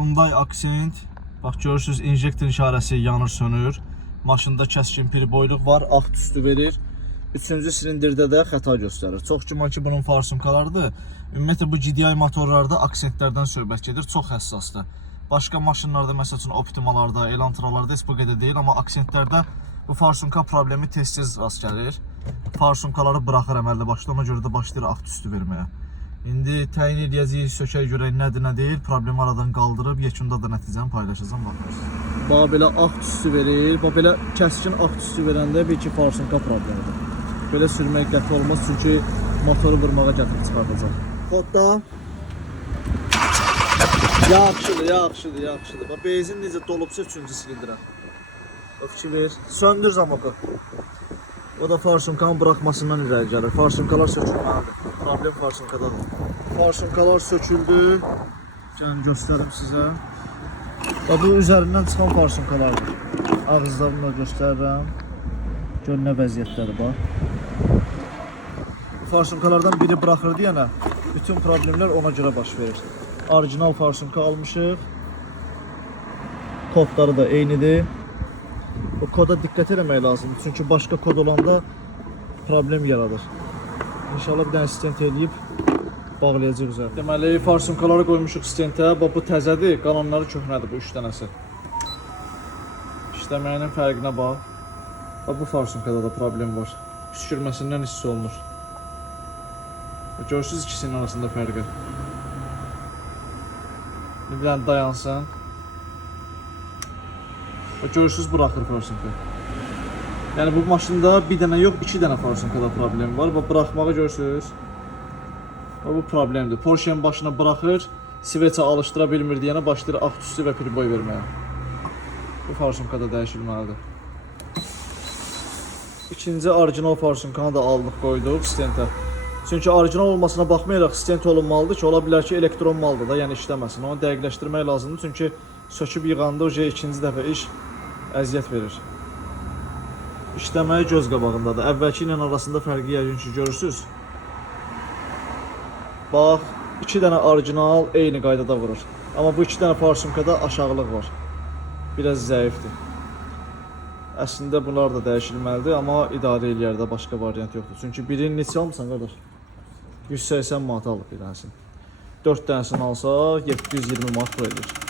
Hyundai Accent. Bax görürsünüz, injektor işarəsi yanır sönür. Maşında kəskin priboyluq var, ağ tüstü verir. 3-cü silindirdə də xəta göstərir. Çox güman ki, bunun farsumkalarıdır. Ümumiyyətlə bu GDI motorlarda aksentlərdən söhbət gedir, çox həssasdır. Başqa maşınlarda, məsəl üçün Optimalarda, Elantralarda heç bu qədər deyil, amma aksentlərdə bu farsumka problemi tez-tez rast gəlir. Farsumkaları buraxır əməlli başlı, ona görə də başlayır ağ tüstü verməyə. İndi təyin edəcəyik, sökək görək nədir, nə deyil, problemi aradan qaldırıb, yekunda da nəticəni paylaşacağım, baxarsınız. Bax belə ağ tüstü verir, bax belə kəskin ağ tüstü verəndə bir iki farsumka problemidir. Belə sürmək qəti olmaz, çünki motoru vurmağa gətirib çıxardacaq. Kodda. Yaxşıdır. Bax benzin necə dolubsa 3-cü silindirə. Fikir ver. Söndür zamoku. O da farsumkanın buraxmasından irəli gəlir. Farsumkalar sökülməlidir. Problem farsumkadadır. Farsumkalar söküldü. Gəlin göstərim sizə. Bu üzərindən çıxan farsumkalardır. Ağızlarını da göstərirəm. Gör nə vəziyyətləri var. Farsumkalardan biri bıraxırdı yəni. Bütün problemlər ona görə baş verir. Orijinal farsumka almışıq. Kodları da eynidir. O koda diqqət etmək lazımdır. Çünki başqa kod olanda problem yaradır. İnşallah bir dənə stent eləyib bağlayacaq üzərinə. Deməli, farsumkaları qoymuşuq stentə. Bu təzədir, qalanları köhnədir bu 3 dənəsi. İşləməyinin fərqinə bax. Bu farsumkada da problem var. Püskürməsindən hiss olunur. Görürsünüz ikisinin arasında fərqi. Bir dənə dayansın. Görürsünüz buraxır farsumka. Yəni bu maşında bir dənə yox, 2 dənə farsumkada problem var. Bıraxmağı görürsünüz. Bu problemdir. Porsche'nin başına bıraxır, sveça alışdıra bilmir deyənə başlayır ağ tüstü və priboy verməyə. Bu farsumkada dəyişilməlidir. İkinci orijinal farsumkanı da aldıq, qoyduq stentə. Çünki orijinal olmasına baxmayaraq stent olunmalıdır ki, ola bilər ki, elektron maldır da, yəni işləməsin. Onu dəqiqləşdirmək lazımdır, çünki söküb yığanda o ikinci dəfə iş əziyyət verir. İşləməyi göz qabağındadır. Əvvəlki ilə arasında fərqi yəqin ki, görürsünüz. Bax, 2 dənə orijinal eyni qaydada vurur. Amma bu 2 dənə farsumkada aşağılıq var. Biraz zəifdir. Əslində bunlar da dəyişilməlidir, amma idarə eləyərdə başqa variant yoxdur. Çünki birini neçə almısan qardaş? 180 manat alıb bir dənəsini. 4 dənəsini alsa 720 manat edir.